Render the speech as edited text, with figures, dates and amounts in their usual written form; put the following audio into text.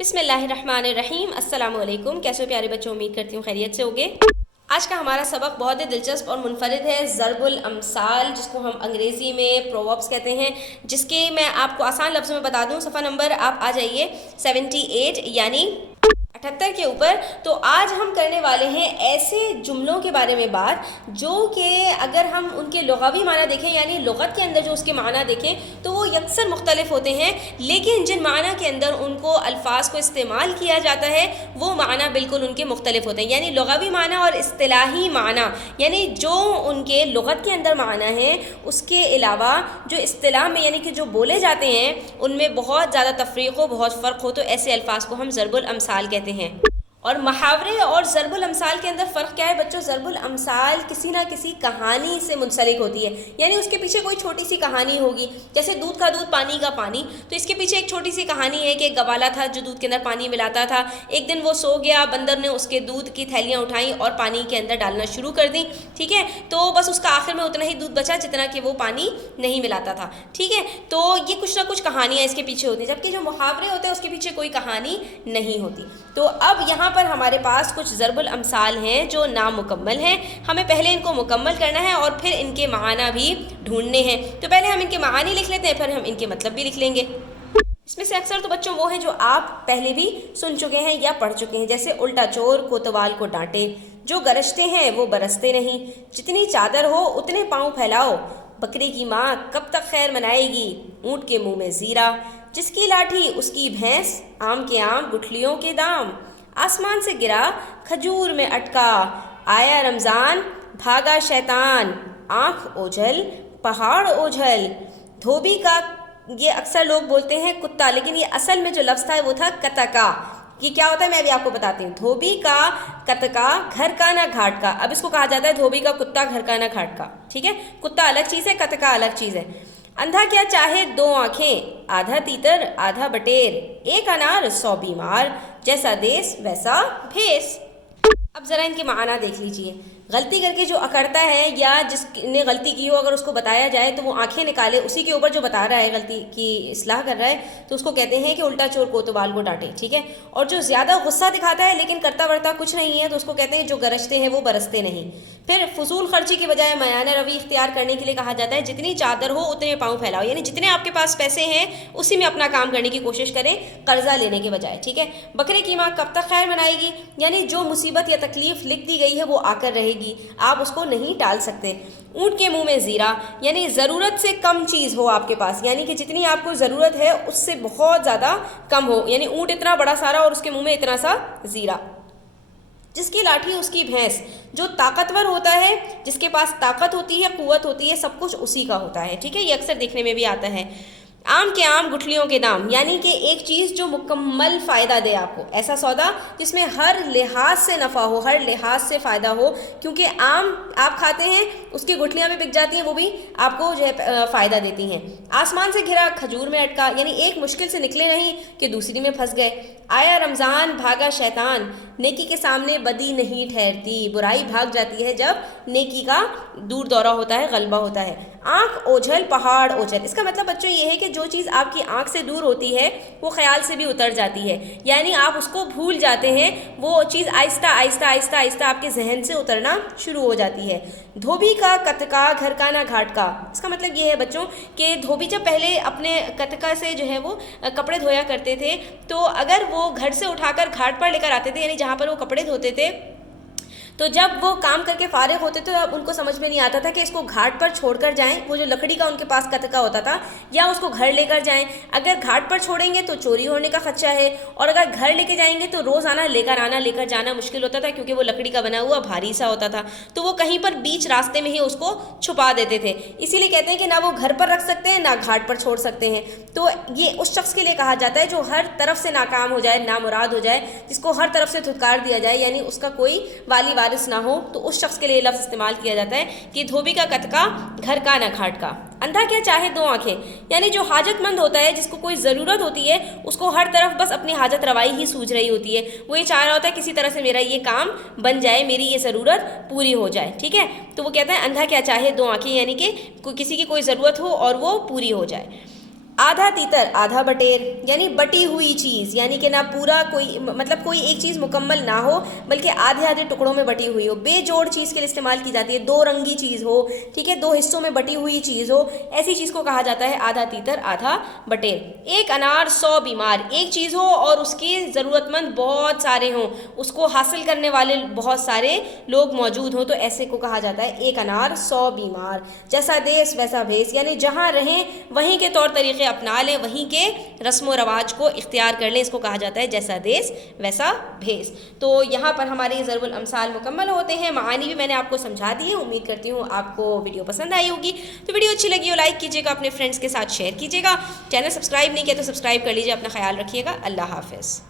बिस्मिल्लाहिर्रहमानिर्रहीम। अस्सलाम वालेकुम। कैसे हो प्यारे बच्चों, उम्मीद करती हूँ खैरियत से होगे। आज का हमारा सबक बहुत ही दिलचस्प और मुनफरिद है, ज़रबुल अमसाल, जिसको हम अंग्रेज़ी में प्रोवर्ब्स कहते हैं, जिसके मैं आपको आसान लफ्ज़ों में बता दूँ। सफ़ा नंबर आप आ जाइए 78 यानी 78 के ऊपर। तो आज हम करने वाले हैं ऐसे जुमलों के बारे में बात जो कि अगर हम उनके लुग़वी माना देखें, यानी लुग़त के अंदर जो उसके माना देखें तो वो यकसर मुख्तलिफ होते हैं, लेकिन जिन माना के अंदर उनको अल्फाज को इस्तेमाल किया जाता है वो माना बिल्कुल उनके मुख्तलिफ होते हैं। यानी लुग़वी माना और इस्तिलाही माना, यानी जो उनके लुग़त के अंदर माना है उसके अलावा जो इस्तिलाह में यानी कि जो बोले जाते हैं उनमें बहुत ज़्यादा तफरीक़ हो, बहुत फ़र्क हो, तो ऐसे अल्फाज को हम ज़रबुल अमसाल कहते हैं। और मुहावरे और ज़रबुल अमसाल के अंदर फ़र्क क्या है बच्चों? ज़रबुल अमसाल किसी ना किसी कहानी से मुंसलिक होती है, यानी उसके पीछे कोई छोटी सी कहानी होगी। जैसे दूध का दूध, पानी का पानी, तो इसके पीछे एक छोटी सी कहानी है कि एक गवाला था जो दूध के अंदर पानी मिलाता था। एक दिन वो सो गया, बंदर ने उसके दूध की थैलियाँ उठाई और पानी के अंदर डालना शुरू कर दी। ठीक है, तो बस उसका आखिर में उतना ही दूध बचा जितना कि वो पानी नहीं मिलाता था। ठीक है, तो ये कुछ ना कुछ कहानियाँ इसके पीछे होती हैं, जबकि जो मुहावरे होते हैं उसके पीछे कोई कहानी नहीं होती। तो अब यहाँ पर हमारे पास कुछ ज़रबुल अमसाल हैं जो नामुकम्मल हैं। हमें पहले इनको मुकम्मल करना है और फिर इनके माना भी ढूंढने हैं। तो पहले हम इनके मानी लिख लेते हैं, फिर हम इनके मतलब भी लिख लेंगे। इसमें से अक्सर तो बच्चों वो हैं जो आप पहले भी सुन चुके हैं या पढ़ चुके हैं, जैसे उल्टा चोर कोतवाल को डांटे, जो गरजते हैं वो बरसते नहीं, जितनी चादर हो उतने पाँव फैलाओ, बकरे की माँ कब तक खैर मनाएगी, ऊँट के मुँह में ज़ीरा, जिसकी लाठी उसकी भैंस, आम के आम गुठलियों के दाम, आसमान से गिरा खजूर में अटका, आया रमज़ान भागा शैतान, आँख ओझल पहाड़ ओझल, धोबी का, ये अक्सर लोग बोलते हैं कुत्ता, लेकिन ये असल में जो लफ्ज़ था वो था कतका। ये क्या होता है मैं भी आपको बताती हूँ। धोबी का कतका, घर का ना घाट का। अब इसको कहा जाता है धोबी का कुत्ता, घर का ना घाट का। ठीक है, कुत्ता अलग चीज़ है, कतका अलग चीज़ है। अंधा क्या चाहे दो आँखें, आधा तीतर आधा बटेर, एक अनार 100 बीमार, जैसा देश वैसा भेस। अब ज़रा इनके माना देख लीजिए। गलती करके जो अकड़ता है या जिसने गलती की हो, अगर उसको बताया जाए तो वो आंखें निकाले, उसी के ऊपर जो बता रहा है गलती की इस्लाह कर रहा है, तो उसको कहते हैं कि उल्टा चोर कोतवाल को डांटे। ठीक है, और जो ज़्यादा गुस्सा दिखाता है लेकिन करता वर्ता कुछ नहीं है, तो उसको कहते हैं जो गरजते हैं वो बरसते नहीं। फिर फजूल खर्ची के बजाय मयाना रवि इख्तियार करने के लिए कहा जाता है जितनी चादर हो उतने पाँव फैलाओ, यानी जितने आपके पास पैसे हैं उसी में अपना काम करने की कोशिश करें, कर्जा लेने के बजाय। ठीक है, बकरे की माँ कब तक खैर मनाएगी, यानी जो मुसीबत या तकलीफ लिख दी गई है वो आकर रहेगी, आप उसको नहीं टाल सकते। ऊँट के मुंह में ज़ीरा, यानी ज़रूरत से कम चीज़ हो आपके पास, यानी कि जितनी आपको ज़रूरत है उससे बहुत ज़्यादा कम हो, यानी ऊँट इतना बड़ा सारा और उसके मुंह में इतना सा ज़ीरा। जिसकी लाठी उसकी भैंस, जो ताकतवर होता है, जिसके पास ताकत होती है, कुव्वत होती है, सब कुछ उसी का होता है। ठीक है, ये अक्सर देखने में भी आता है। आम के आम गुठलियों के दाम, यानी कि एक चीज़ जो मुकम्मल फ़ायदा दे आपको, ऐसा सौदा जिसमें हर लिहाज से नफ़ा हो, हर लिहाज से फ़ायदा हो, क्योंकि आम आप खाते हैं उसकी गुठलियाँ भी बिक जाती हैं, वो भी आपको जो है फ़ायदा देती हैं। आसमान से घिरा खजूर में अटका, यानी एक मुश्किल से निकले नहीं कि दूसरी में फंस गए। आया रमज़ान भागा शैतान, नेकी के सामने बदी नहीं ठहरती, बुराई भाग जाती है जब नेकी का दूर दौरा होता है, गलबा होता है। आँख ओझल पहाड़ ओझल, इसका मतलब बच्चों ये है कि जो चीज़ आपकी आँख से दूर होती है वो ख्याल से भी उतर जाती है, यानी आप उसको भूल जाते हैं, वो चीज़ आहिस्ता आहिस्ता आहिस्ता आहिस्ता आपके जहन से उतरना शुरू हो जाती है। धोबी का कतका, घर का ना घाट का, इसका मतलब ये है बच्चों कि धोबी जब पहले अपने कतका से जो है वो कपड़े धोया करते थे, तो अगर वो घर से उठाकर घाट पर लेकर आते थे, यानी जहाँ पर वो कपड़े धोते थे, तो जब वो काम करके फारिग होते थे अब उनको समझ में नहीं आता था कि इसको घाट पर छोड़कर जाएं, वो जो लकड़ी का उनके पास कतका होता था, या उसको घर लेकर जाएं। अगर घाट पर छोड़ेंगे तो चोरी होने का खदशा है, और अगर घर लेके जाएंगे तो रोज़ाना लेकर जाना मुश्किल होता था, क्योंकि वो लकड़ी का बना हुआ भारी सा होता था, तो वो कहीं पर बीच रास्ते में ही उसको छुपा देते थे। इसीलिए कहते हैं कि ना वो घर पर रख सकते हैं ना घाट पर छोड़ सकते हैं। तो ये उस शख्स के लिए कहा जाता है जो हर तरफ से नाकाम हो जाए, नामुराद हो जाए, जिसको हर तरफ से धुतकार दिया जाए, यानी उसका कोई वाली वारिस ना हो, तो उस शख्स के लिए लफ्ज़ इस्तेमाल किया जाता है कि धोबी का कतका, घर का ना घाट का। अंधा क्या चाहे दो आंखें, यानी जो हाजतमंद होता है, जिसको कोई ज़रूरत होती है, उसको हर तरफ बस अपनी हाजत रवाई ही सूझ रही होती है, वो ये चाह रहा होता है किसी तरह से मेरा ये काम बन जाए, मेरी ये ज़रूरत पूरी हो जाए। ठीक है, तो वो कहता है अंधा क्या चाहे दो आंखें, यानी कि किसी की कोई ज़रूरत हो और वो पूरी हो जाए। आधा तीतर आधा बटेर, यानी बटी हुई चीज़, यानी कि ना पूरा कोई मतलब कोई एक चीज़ मुकम्मल ना हो बल्कि आधे आधे टुकड़ों में बटी हुई हो, बेजोड़ चीज़ के लिए इस्तेमाल की जाती है, दो रंगी चीज़ हो, ठीक है, दो हिस्सों में बटी हुई चीज़ हो, ऐसी चीज़ को कहा जाता है आधा तीतर आधा बटेर। एक अनार 100 बीमार, एक चीज़ हो और उसकी ज़रूरतमंद बहुत सारे हों, उसको हासिल करने वाले बहुत सारे लोग मौजूद हों, तो ऐसे को कहा जाता है एक अनार 100 बीमार। जैसा देश वैसा भेस, यानी जहाँ रहें वहीं के तौर तरीक़े अपना लें, वहीं के रस्म व रवाज को इख्तियार कर लें, इसको कहा जाता है जैसा देश वैसा भेस। तो यहाँ पर हमारे ज़रबुल अमसाल मुकम्मल होते हैं, मानी भी मैंने आपको समझा दी है। उम्मीद करती हूँ आपको वीडियो पसंद आई होगी। तो वीडियो अच्छी लगी हो लाइक कीजिएगा, अपने फ्रेंड्स के साथ शेयर कीजिएगा, चैनल सब्सक्राइब नहीं किया तो सब्सक्राइब कर लीजिए। अपना ख्याल रखिएगा, अल्लाह हाफ़िज़।